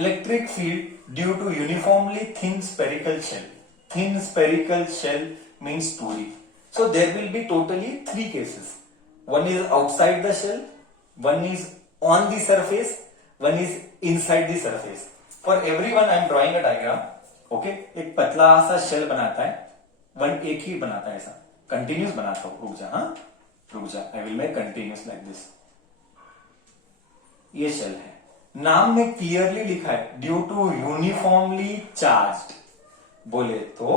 electric field due to uniformly thin spherical shell. Thin spherical shell means 2D. So there will be totally 3 cases. One is outside the shell, one is on the surface, one is inside the surface. For everyone I am drawing a diagram. Okay, एक पतला सा shell बनाता है, one एक ही बनाता है, ऐसा continuous बनाता हूं. रुक जा, हाँ रुक जा, I will make continuous like this. ये शेल है, नाम में क्लियरली लिखा है ड्यू टू यूनिफॉर्मली चार्ज्ड. बोले तो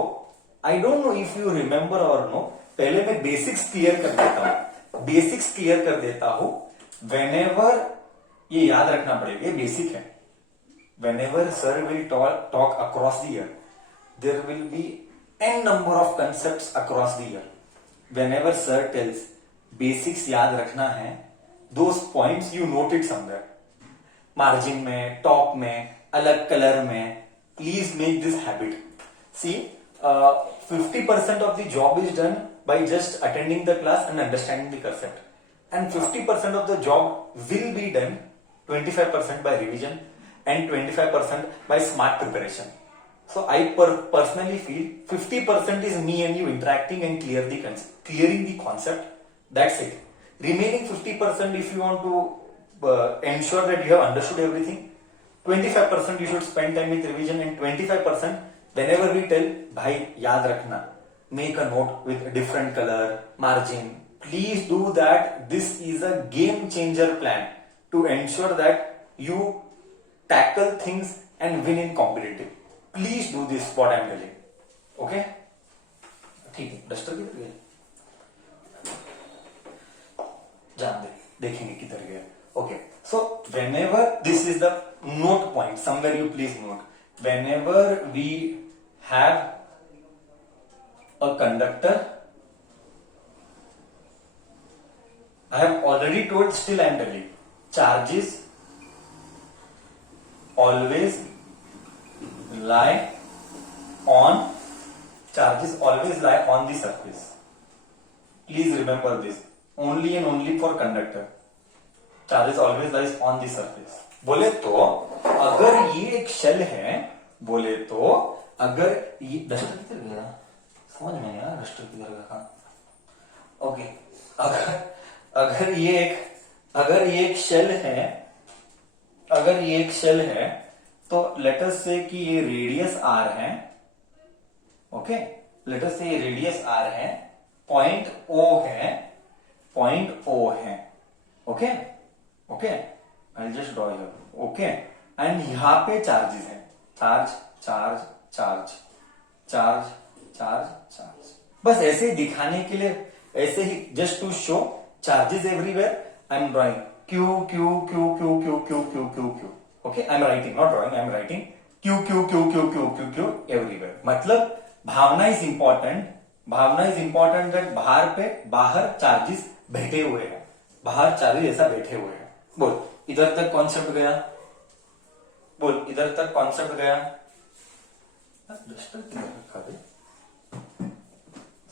I don't know if you remember और नो, पहले मैं बेसिक्स क्लियर कर देता हूं. बेसिक्स क्लियर कर देता हूं. वेनेवर, ये याद रखना पड़ेगा, ये बेसिक है. Whenever sir will talk across the year, there will be n number of concepts across the year. Whenever sir tells basics याद रखना है, those points you note it somewhere. Margin में, top में, अलग color में. Please make this habit. See, 50% of the job is done by just attending the class and understanding the concept, and 50% of the job will be done 25% by revision and 25% by smart preparation. So I personally feel 50% is me and you interacting and clearing the concept. That's it. Remaining 50%, if you want to ensure that you have understood everything, 25% you should spend time with revision, and 25% whenever we tell, bhai yaad rakhna, make a note with a different color, margin. Please do that. This is a game changer plan to ensure that you tackle things and win in competitive. Please do this what I am telling. Okay? ठीक है, duster किधर गया? जान दे, देखेंगे किधर गया. Okay. So whenever, this is the note point. Somewhere you please note. Whenever we have a conductor, I have already told, still I am telling. Charges always lie on the surface. Please remember this. Only and only for conductor. Charges always lies on the surface. बोले तो अगर ये एक shell है, बोले तो अगर ये डस्टर किधर गया, समझ में नहीं आया डस्टर किधर गया. ओके, अगर ये एक शेल है, अगर ये एक शेल है, तो लेट अस से कि ये रेडियस आर है. ओके, लेट अस से ये रेडियस आर है, पॉइंट ओ है. Okay, I just draw here. Okay, and यहां पे चार्जेस है. चार्ज. बस ऐसे ही दिखाने के लिए, ऐसे ही just to show charges everywhere, I am drawing Q. Okay, I am writing, not drawing, I am writing Q everywhere. मतलब भावना इज इंपॉर्टेंट दैट बाहर चार्जेस बैठे हुए हैं, बाहर चार्जेस ऐसा बैठे हुए हैं. बोल इधर तक कॉन्सेप्ट गया, बोल इधर तक कॉन्सेप्ट गया. डस्टर किधर रखा है,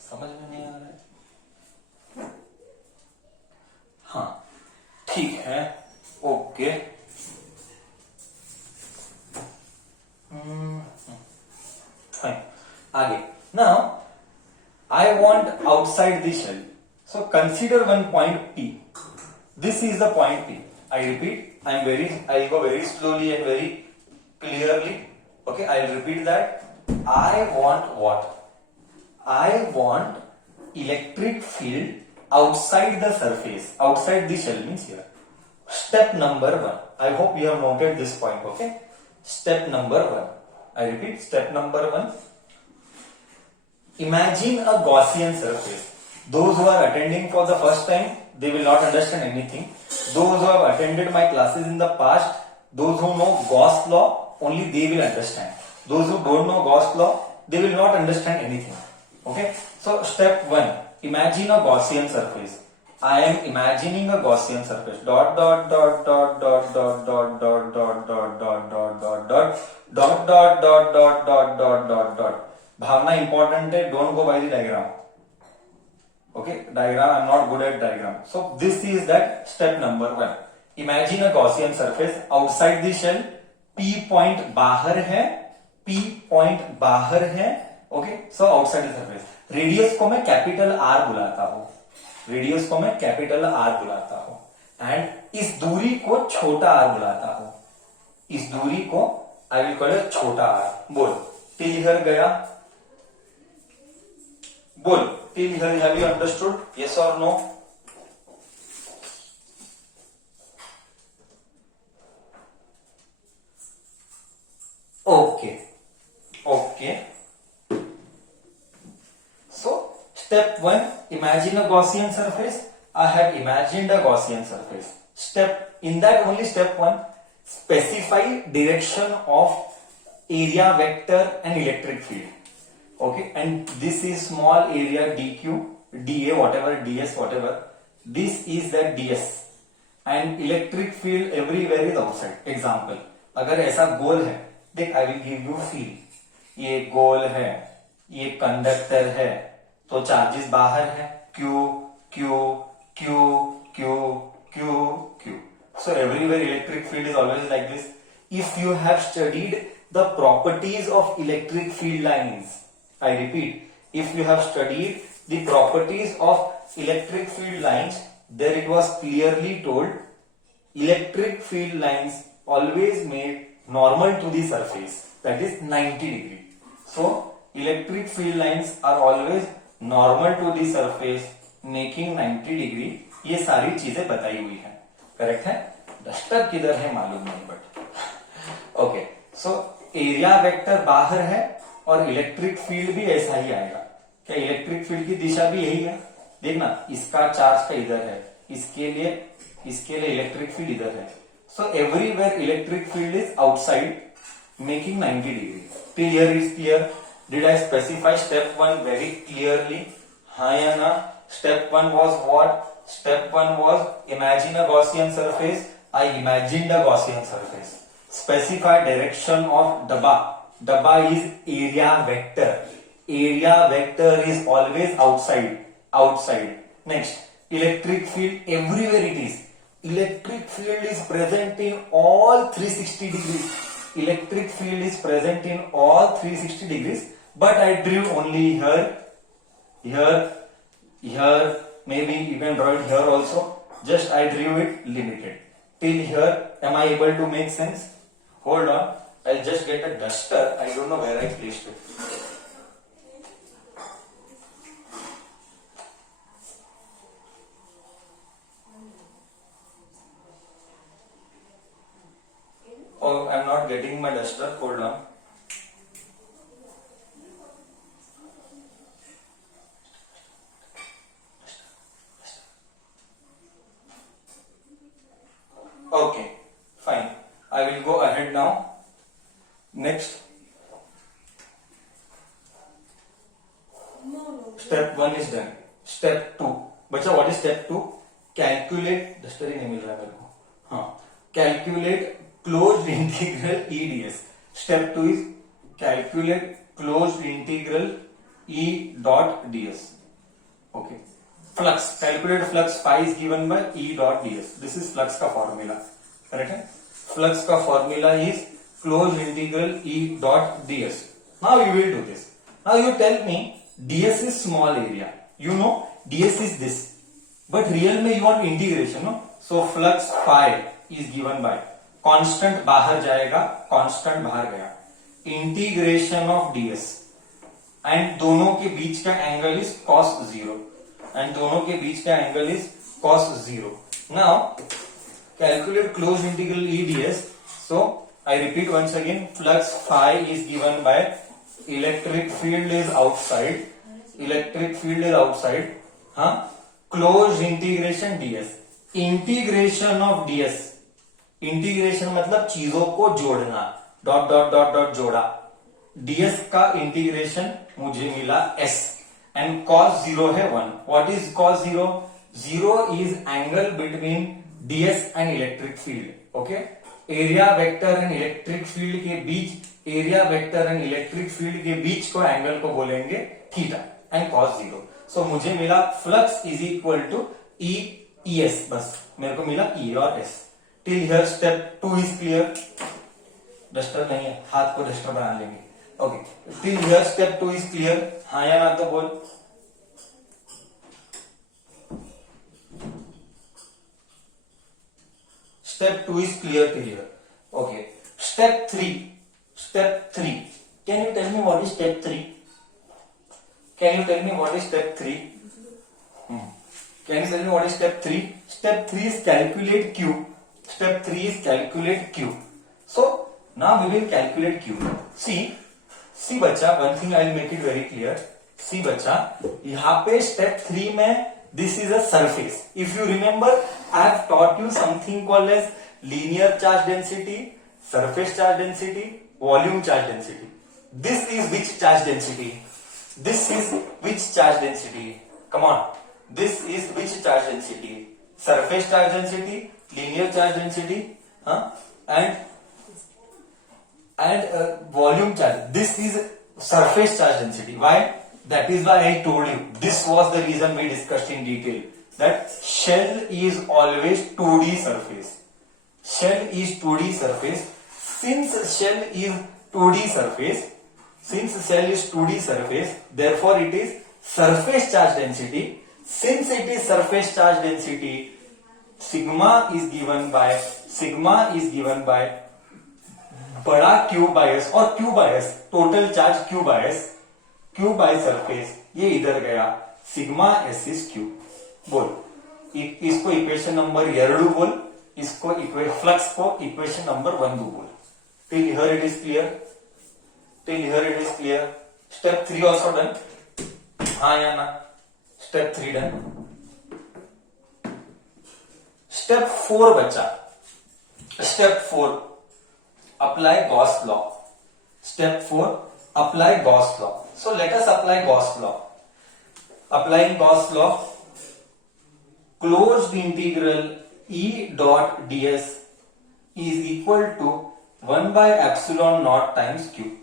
समझ में नहीं आ रहा है. हाँ ठीक है, ओके. Fine. आगे. Now I want outside the shell. So consider one point P. This is the point P. I repeat. I'll go very slowly and very clearly. Okay. I'll repeat that. I want what? I want electric field outside the surface. Outside the shell means here. Step number 1. I hope you have noted this point. Okay. Step number 1. I repeat, step number 1. Imagine a Gaussian surface. Those who are attending for the first time, they will not understand anything. Those who have attended my classes in the past, those who know Gauss law, only they will understand. Those who don't know Gauss law, they will not understand anything. Okay? So step 1. Imagine a Gaussian surface. I am imagining a Gaussian surface. Dot. भावना important है. Don't go by the diagram. Okay, diagram. I'm not good at diagram. So this is that step number 1. Imagine a Gaussian surface outside the shell. P point बाहर है, P point बाहर है, okay, so outside the surface. Radius को मैं capital R बुलाता हूं, radius को मैं कैपिटल आर बुलाता हूं, एंड इस दूरी को छोटा आर बुलाता हूं, इस दूरी को आई विल कॉल इट छोटा आर। बोल टिल हियर गया, बोल till here have you understood, yes और no? Okay okay, so step 1, imagine a Gaussian surface. I have imagined a Gaussian surface. In that only step 1, specify direction of area vector and electric field. Okay, and this is small area dq, dA, whatever, ds, whatever. This is the ds, and electric field everywhere is outside. Example, अगर ऐसा गोल है, देख, I will give you feel. ये गोल है, ये conductor है, तो charges बाहर है, Q Q Q Q Q Q. So everywhere electric field is always like this. If you have studied the properties of electric field lines, I repeat, if you have studied the properties of electric field lines, there it was clearly told electric field lines always made normal to the surface, that is 90 degree. So electric field lines are always normal to the surface making 90 degree. ये सारी चीजें बताई हुई है, correct है? Duster किधर है मालूम नहीं, but okay. So area vector बाहर है और इलेक्ट्रिक फील्ड भी ऐसा ही आएगा। क्या इलेक्ट्रिक फील्ड की दिशा भी यही है? देखना, इसका चार्ज का इधर है, इसके लिए इलेक्ट्रिक फील्ड इधर है। So everywhere electric field is outside making 90 degree. Till here is clear. Did I specify step 1 very clearly? हाँ या ना? Step 1 was what? Step 1 was imagine a Gaussian surface. I imagined a Gaussian surface. Specify direction of dabba. Dabba is area vector. Area vector is always outside. Outside. Next, electric field, everywhere it is. Electric field is present in all 360 degrees. Electric field is present in all 360 degrees, but I drew only here, here, here, maybe you can draw it here also. Just I drew it limited. Till here, am I able to make sense? Hold on, I'll just get a duster. I don't know where I placed it. Oh, I'm not getting my duster. Hold on. Okay, fine. I will go ahead now. Next. Step 1 is done. Step 2. बच्चा, what is step 2? Calculate. Duster ही नहीं मिल रहा है मेरे को. हाँ. Calculate closed integral EDS. Step 2 is calculate closed integral E dot ds. Okay. Flux. Calculate flux phi is given by E dot ds. This is flux का formula. Correct है? Flux का formula is closed integral E dot ds. Now you will do this. Now you tell me ds is small area. You know ds is this. But real में you want integration, no? So flux phi is given by constant बाहर जाएगा, constant बाहर गया, integration of ds, and दोनों के बीच का angle is cos 0, and दोनों के बीच का angle is cos 0. Now calculate close integral E ds. So I repeat once again, flux phi is given by electric field is outside, electric field is outside, हाँ, close integration ds, integration of ds. Integration मतलब चीजों को जोड़ना, dot dot dot dot जोड़ा, ds का integration मुझे मिला s, and cos 0 है 1. What is cos 0? 0 is angle between ds and electric field. Okay, area vector and electric field के बीच, area vector and electric field के बीच को एंगल को बोलेंगे थीटा, एंड cos 0. सो मुझे मिला flux is equal to E es. बस मेरे को मिला E और S. Till here step 2 is clear. Duster नहीं है, हाथ को डस्टर बना लेंगे। Okay, till here step 2 is clear? हाँ या ना तो बोल। Step 2 is clear till here. Okay. Step 3. Step 3. Can you tell me what is step 3? Can you tell me what is step 3? Can you tell me what is step 3? Step 3 is calculate Q. Step 3 is calculate Q. So, now we will calculate Q. See बच्चा, one thing I will make it very clear. See बच्चा, यहाँ पे step 3 में this is a surface. If you remember, I have taught you something called as linear charge density, surface charge density, volume charge density. This is which charge density? This is which charge density? Come on. This is which charge density? Surface charge density, linear charge density, and volume charge. This is surface charge density. Why? That is why I told you. This was the reason we discussed in detail. That shell is always 2D surface. Shell is 2D surface. Since shell is 2D surface, therefore it is surface charge density. Since it is surface charge density, sigma is given by बड़ा Q by S और Q by S, total charge Q by S, Q by surface, ये इधर गया, sigma S is Q. बोल, इसको equation number 2 बोल, इसको flux को इक्वेशन नंबर 1 बोल. Till here it is clear. Step 3 also done. हाँ या ना? Step 3 done. Step 4 बचा. Step 4 apply Gauss law. Step 4 apply Gauss law. So let us apply Gauss law. Applying Gauss law, closed integral E dot ds is equal to 1 by epsilon naught times Q.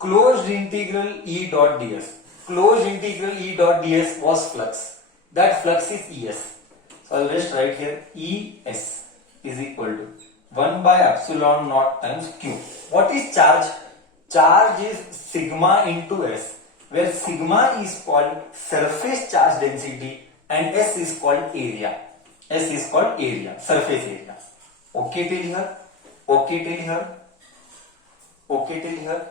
Closed integral E dot ds. Closed integral E dot ds was flux. That flux is Es. So I will just write here Es is equal to 1 by epsilon naught times Q. What is charge? Charge is sigma into S, where sigma is called surface charge density and S is called area. S is called area, surface area. Okay till here? Okay till here? Okay till here?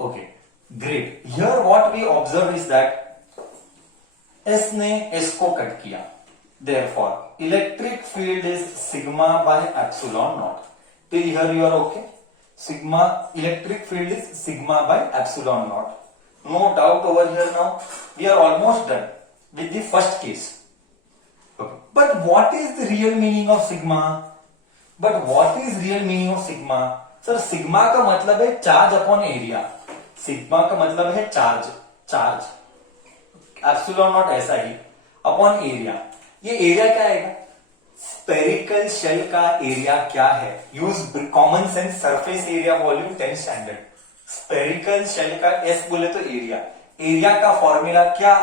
Okay, great. Here what we observe is that S ने S को cut किया. Therefore, electric field is sigma by epsilon naught. Till here you are okay? Electric field is sigma by epsilon naught. No doubt over here now. We are almost done with the first case. Okay. But what is the real meaning of sigma? Sir, sigma का मतलब है charge upon area. Sigma का मतलब है charge. Epsilon naught ऐसा ही upon area. ये area क्या आएगा? स्पेरिकल शेल का एरिया क्या है? Use common sense, surface area volume 10 standard. Spherical shell का एस बोले तो एरिया का फॉर्मूला क्या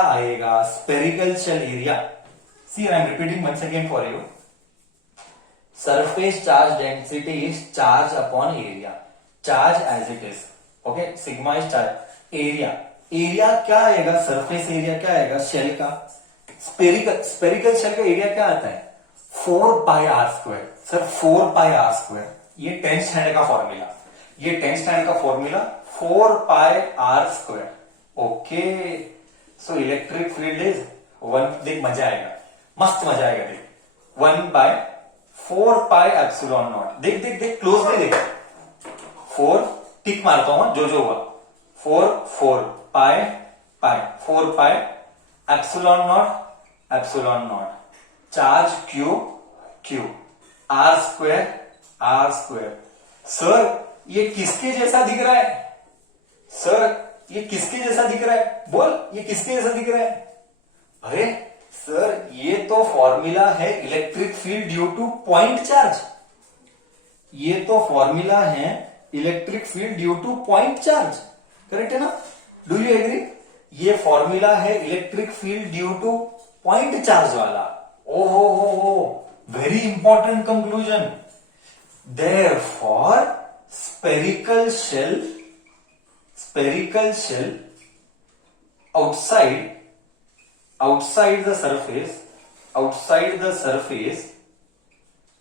आएगा? Spherical shell area. See I am repeating once again for you. Surface charge density is charge upon area. Charge as it is. Okay, sigma is charge. Area क्या आएगा? Surface area क्या आएगा? Shell का. Spherical shell का area क्या आता है? 4 pi r square. Sir 4 pi r square, ये 10 स्टैंडर्ड का formula. 4 pi r square. Okay, so electric field is 1. देख मजा आएगा, मस्त मजा आएगा. देख 1 बाय 4 पाई एप्सिलॉन नॉट. देख क्लोजली देख. 4 टिक मारता हूं जो हुआ. 4 pi 4 pi epsilon nought charge q r square. Sir ये किसके जैसा दिख रहा है? बोल, ये किसके जैसा दिख रहा है? अरे सर, ये तो फॉर्मूला है electric field due to point charge. ये तो फॉर्मूला है electric field due to point charge, correct है ना? Do you agree? ये फॉर्मूला है electric field due to point charge वाला। ओहो, very important conclusion. Therefore, spherical shell outside the surface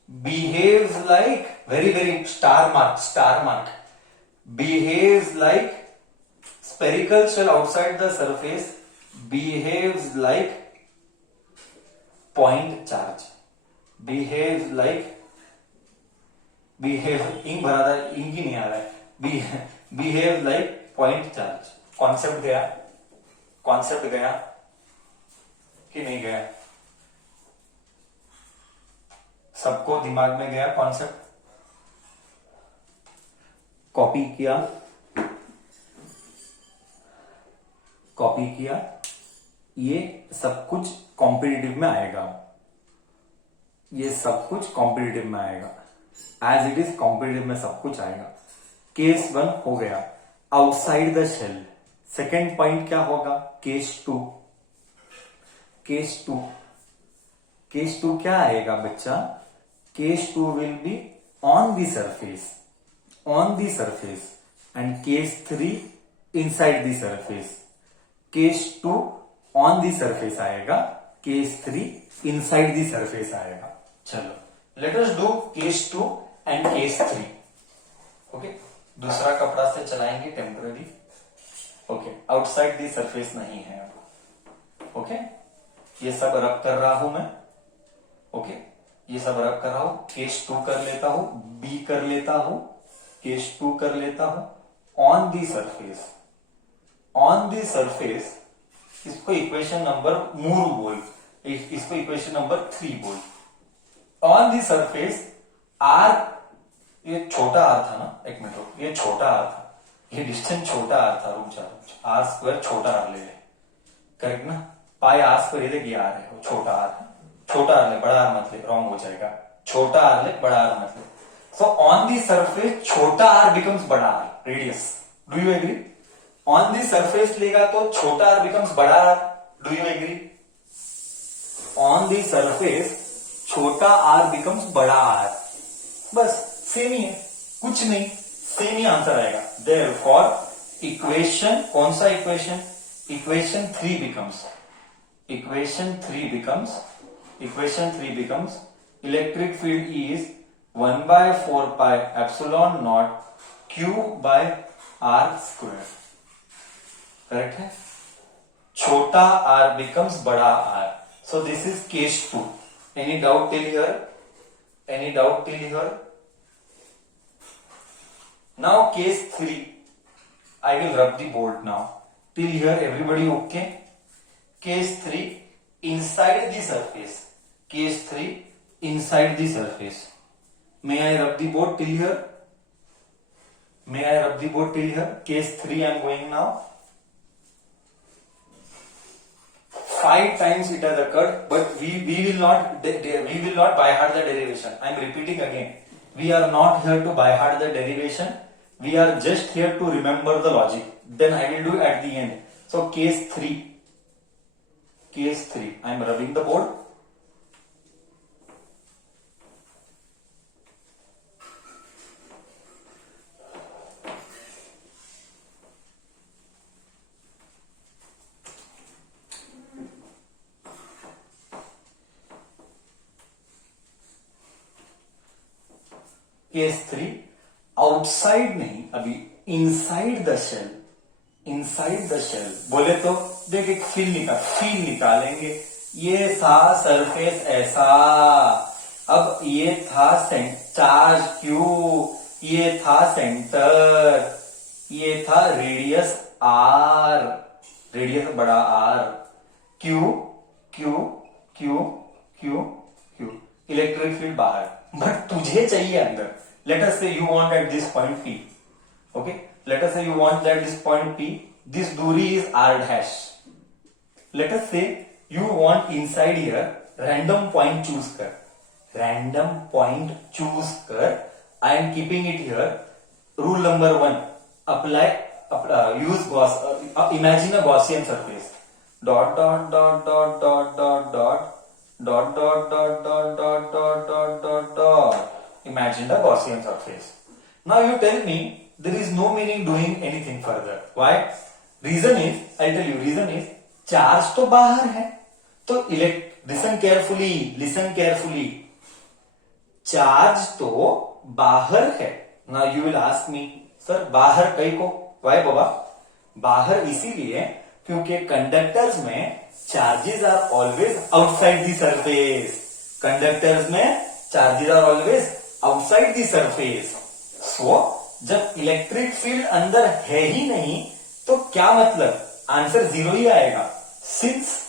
behaves like, very star mark, behaves like, spherical shell outside the surface behaves like point charge, behaves like, इंग भरा था, इंग ही नहीं आ रहा है, behave like point charge. Concept गया कि नहीं गया? सबको दिमाग में गया कॉन्सेप्ट? कॉपी किया, ये सब कुछ कॉम्पिटिटिव में आएगा, एज इट इज कॉम्पिटिटिव में सब कुछ आएगा। केस 1 हो गया, outside the shell. Second point क्या होगा? केस टू क्या आएगा बच्चा? Case 2 will be on the surface and case 3 inside the surface. Case 2 on the surface आएगा, केस 3 इनसाइड द सरफेस आएगा। चलो, let us do case 2 and case 3। Okay, दूसरा कपड़ा से चलाएंगे temporary. Okay, outside the surface नहीं है अब। ओके, ये सब रब कर रहा हूं मैं। ओके, ये सब रब कर रहा हूं। केस 2 कर लेता हूं, बी कर लेता हूं, केस 2 कर लेता हूं। ऑन दी सरफेस, इसको इक्वेशन नंबर मूर बोल, इसको इक्वेशन नंबर 3 बोल। ऑन दी सरफेस आर, ये छोटा आर था ना, एक मिनट रुक, ये छोटा आर था, ये डिस्टेंस छोटा आर था, रुक जा, आर स्क्वायर छोटा आर ले, करेक्ट ना? पाई आर स्क्वायर, ये देखिए आर है, वो छोटा आर है, छोटा आर ले, बड़ा आर मत ले, रॉन्ग हो जाएगा। छोटा आर ले, बड़ा आर मत ले। सो ऑन दी सरफेस छोटा आर बिकम्स बड़ा R, radius. Do you agree? On the surface लेगा तो छोटा आर बिकम्स बड़ा R. Do you agree? On the surface छोटा आर बिकम्स बड़ा आर, बस सेम ही है, कुछ नहीं, सेम ही आंसर आएगा। देयरफॉर इक्वेशन, कौन सा equation? Equation 3 becomes electric field is 1/4 pi epsilon naught Q by R square. Correct है? छोटा r बिकम्स बड़ा r। So this is case 2। Any doubt till here? Now case 3, I will rub the board now. Till here everybody okay? Case 3, inside the surface. Case 3, inside the surface. May I rub the board till here? Case 3 I am going now. 5 times it has occurred, but we will not by heart the derivation. I am repeating again. We are not here to by heart the derivation. We are just here to remember the logic. Then I will do at the end. So case 3. I am rubbing the board. Case 3, outside नहीं, अभी inside the shell बोले तो देख, एक feel निकालेंगे। ये था surface ऐसा, अब ये था चार्ज Q, ये था सेंटर, ये था रेडियस R, रेडियस बड़ा R, Q, इलेक्ट्रिक फील्ड बाहर, बट तुझे चाहिए अंदर। Let us say you want at this point P. Okay? Let us say you want at this point P. This दूरी is R dash. Let us say you want inside here random point choose कर. I am keeping it here. rule number 1, apply use imagine a Gaussian surface, dot dot dot dot dot dot dot dot dot dot dot dot dot dot dot dot. Imagine the Gaussian surface. Now you tell me there is no meaning doing anything further. Why? Reason is, I'll tell you, reason is charge तो बाहर है, तो listen carefully, charge तो बाहर है. Now you will ask me, sir बाहर कई को? वाई बाबा? बाहर इसीलिए क्योंकि कंडक्टर्स में charges are always outside the surface. Conductors में charges are always outside the surface. So जब इलेक्ट्रिक फील्ड अंदर है ही नहीं तो क्या मतलब? आंसर जीरो ही आएगा. Since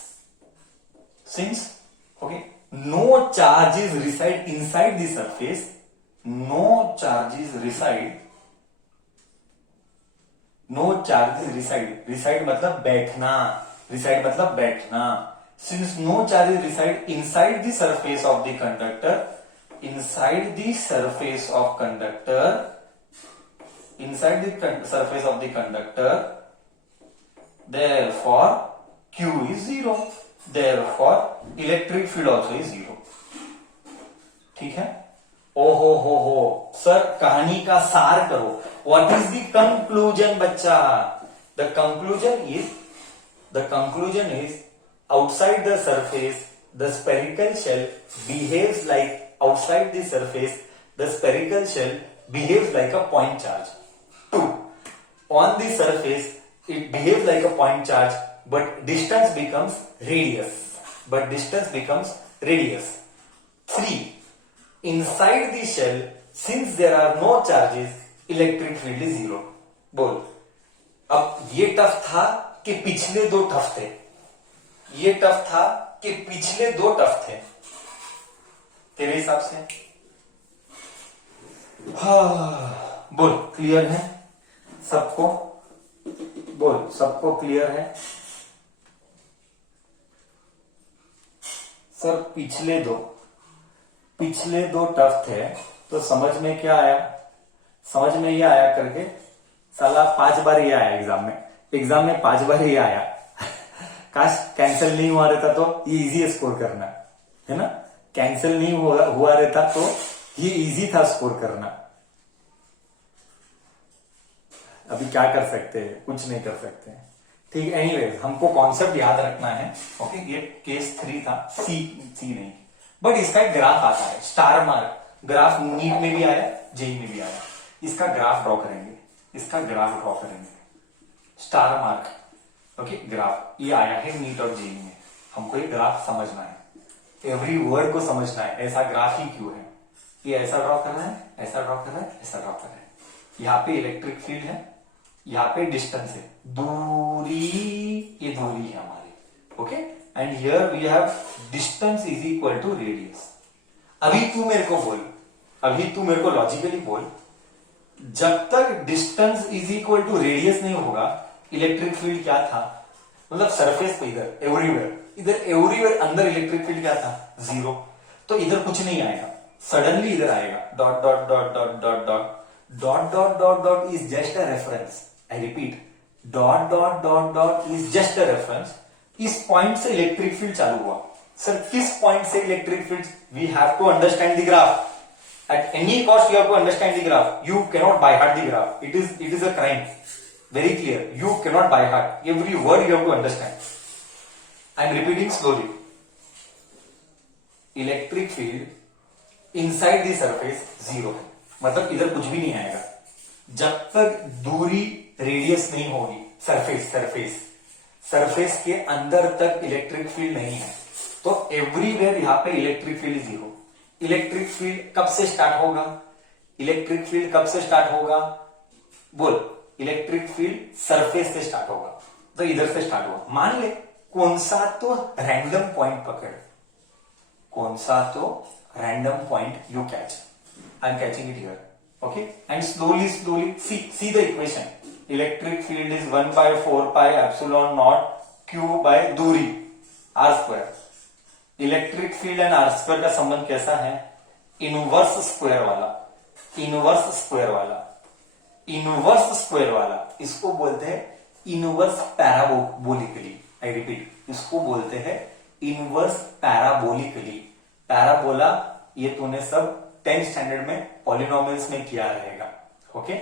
okay, no charges reside inside the surface, no charges reside मतलब बैठना. Since no charges reside inside the surface of the conductor, therefore Q is 0, therefore electric field also is 0. ठीक है? ओहो हो sir, कहानी का सार करो. What is the conclusion बच्चा? The conclusion is outside the surface the spherical shell behaves like outside the surface the spherical shell behaves like a point charge. 2. On the surface it behaves like a point charge, but distance becomes radius. 3. Inside the shell, since there are no charges, electric field is 0. बोल. अब ये tough था कि पिछले दो tough थे. तेरे हिसाब से? हाँ, बोल. क्लियर है सबको? बोल, सबको क्लियर है? सर पिछले दो टफ थे तो समझ में क्या आया? समझ में ये आया करके साला 5 बार ये आया एग्जाम में 5 बार ये आया. काश कैंसिल नहीं हुआ रहता तो ये इजी स्कोर करना है ना. कैंसिल नहीं हुआ रहता तो ये इजी था स्कोर करना. अभी क्या कर सकते हैं? कुछ नहीं कर सकते हैं. ठीक. एनीवेज, हमको कॉन्सेप्ट याद रखना है. ओके, ये केस 3 था. सी नहीं, बट इसका एक ग्राफ आता है, स्टार मार्क ग्राफ. नीट में भी आया, जेई में भी आया. इसका ग्राफ ड्रॉ करेंगे. Star mark. ओके, ग्राफ ये आया है नीट और जेई में. हमको ये ग्राफ समझना है, एवरी वर्ड को समझना है. ऐसा ग्राफ ही क्यों है? ये ऐसा ड्रॉ कर रहा है, ऐसा ड्रॉ कर रहा है, ऐसा ड्रॉ कर रहा है. यहाँ पे इलेक्ट्रिक फील्ड है, यहाँ पे डिस्टेंस है, दूरी, ये दूरी है हमारी. Okay, and here we have distance is equal to radius. अभी तू मेरे को लॉजिकली बोल, जब तक distance is equal to radius नहीं होगा, इलेक्ट्रिक फील्ड क्या था? मतलब सरफेस पे इधर एवरीवेयर अंदर इलेक्ट्रिक फील्ड क्या था? 0. तो इधर कुछ नहीं आएगा, सडनली इधर आएगा. Dot dot dot dot dot dot dot dot dot dot is just a reference. I repeat, dot dot dot dot is just a reference. इस पॉइंट से इलेक्ट्रिक फील्ड चालू हुआ. सर किस पॉइंट से electric field? We have to understand the graph. At any cost you have to understand the graph. You cannot by heart the graph. It is a crime. Very clear. You cannot by heart. Every word you have to understand. I am repeating slowly. Electric field inside the surface 0 है. मतलब इधर कुछ भी नहीं आएगा जब तक दूरी रेडियस नहीं होगी. सरफेस के अंदर तक इलेक्ट्रिक फील्ड नहीं है. तो एवरीवेयर यहाँ पे इलेक्ट्रिक फील्ड 0. इलेक्ट्रिक फील्ड कब से स्टार्ट होगा? बोल. इलेक्ट्रिक फील्ड सरफेस से स्टार्ट होगा, तो इधर से स्टार्ट हुआ. मान ले कौन सा तो रैंडम पॉइंट पकड़, random point you catch. I am catching it here. Okay, and slowly see the equation. Electric field is 1/4 pi epsilon naught Q by दूरी r². Electric field and r² का संबंध कैसा है? इनवर्स स्क्वायर वाला. Inverse square वाला, इसको बोलते हैं इनवर्स पैराबोलिकली। आई रिपीट, इसको बोलते हैं इनवर्स पैराबोलिकली। पैराबोला ये तूने सब 10th स्टैंडर्ड में पॉलिनोमियल्स में किया रहेगा। ओके,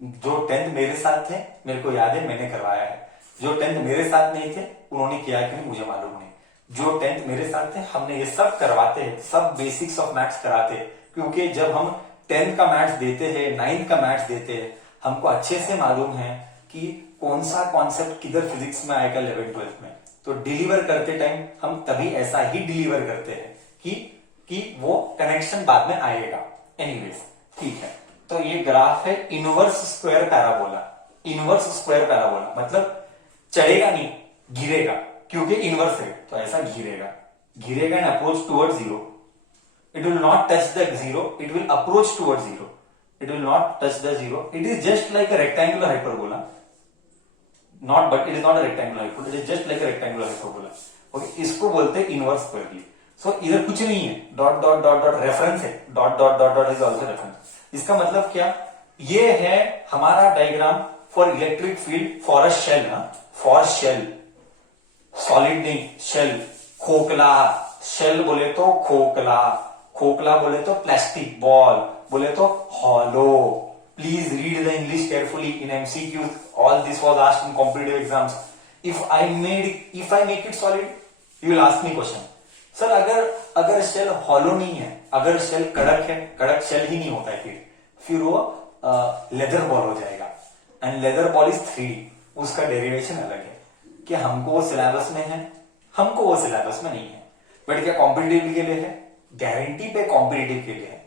जो 10th मेरे साथ थे मेरे को याद है, मैंने करवाया है। जो 10th मेरे साथ नहीं थे उन्होंने किया कि नहीं मुझे मालूम नहीं। जो 10th मेरे साथ थे हमने ये सब करवाते हैं, सब बेसिक्स ऑफ मैथ्स कराते हैं, क्योंकि जब हम 10th का मैथ्स देते हैं, 9th का मैथ्स देते हैं, हमको अच्छे से मालूम है कि कौन सा कॉन्सेप्ट किधर फिजिक्स में आएगा 11th 12th में। तो डिलीवर करते टाइम हम तभी ऐसा ही डिलीवर करते हैं कि वो कनेक्शन बाद में आएगा। एनीवेज, ठीक है, तो ये ग्राफ है inverse square parabola. Inverse square parabola मतलब चढ़ेगा नहीं, गिरेगा, क्योंकि इनवर्स है तो ऐसा गिरेगा, गिरेगा and approach towards zero. It will not touch the zero, it will approach towards zero, it will not touch the zero. It is just like a rectangular hyperbola, not, but it is not a rectangular hyperbola, it is just like a rectangular hyperbola. Okay, इसको बोलते हैं inverse स्क्वायरली। सो इधर कुछ नहीं है, dot dot dot dot reference है, dot dot dot dot is also reference. इसका मतलब क्या, ये है हमारा diagram for electric field for a shell. For shell, solid नहीं, शेल, खोखला। शेल बोले तो खोखला, खोखला बोले तो प्लास्टिक, बॉल बोले तो hollow. Please read the English carefully in MCQ, all this was asked in competitive exams. If I make it solid, you will ask me question, sir अगर शेल हॉलो नहीं है, अगर शेल कड़क है, कड़क shell ही नहीं होता है, फिर वो लेदर बॉल हो जाएगा। And leather ball is 3D, उसका डेरिवेशन अलग है। कि हमको वो सिलेबस में है, हमको वो सिलेबस में नहीं है, बट क्या कॉम्पिटिटिव के लिए है, गारंटी पे कॉम्पिटिटिव के लिए है।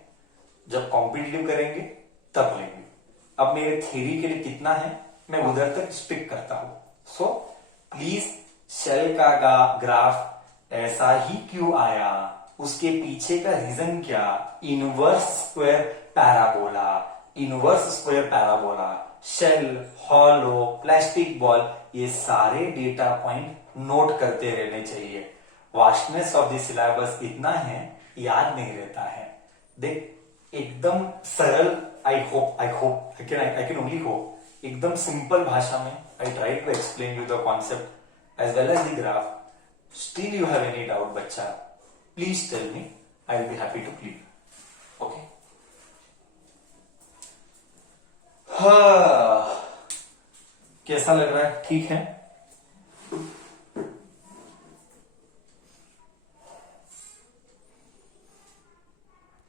जब कॉम्पिटिटिव करेंगे तब लेंगे। अब मेरे थ्योरी के लिए कितना है मैं उधर तक स्टिक करता हूं। सो प्लीज, शेल का ग्राफ ऐसा ही क्यों आया, उसके पीछे का रीजन क्या, inverse square parabola, inverse square parabola, shell, hollow, plastic ball, ये सारे डेटा पॉइंट नोट करते रहने चाहिए। वास्टनेस ऑफ द सिलेबस इतना है, याद नहीं रहता है। देख, एकदम सरल, आई कैन ओनली होप, एकदम सिंपल भाषा में I try to explain you the concept as well as the graph. Still you have any doubt बच्चा, please tell me, I will be happy to clear. Okay, हाँ, कैसा लग रहा है, ठीक है?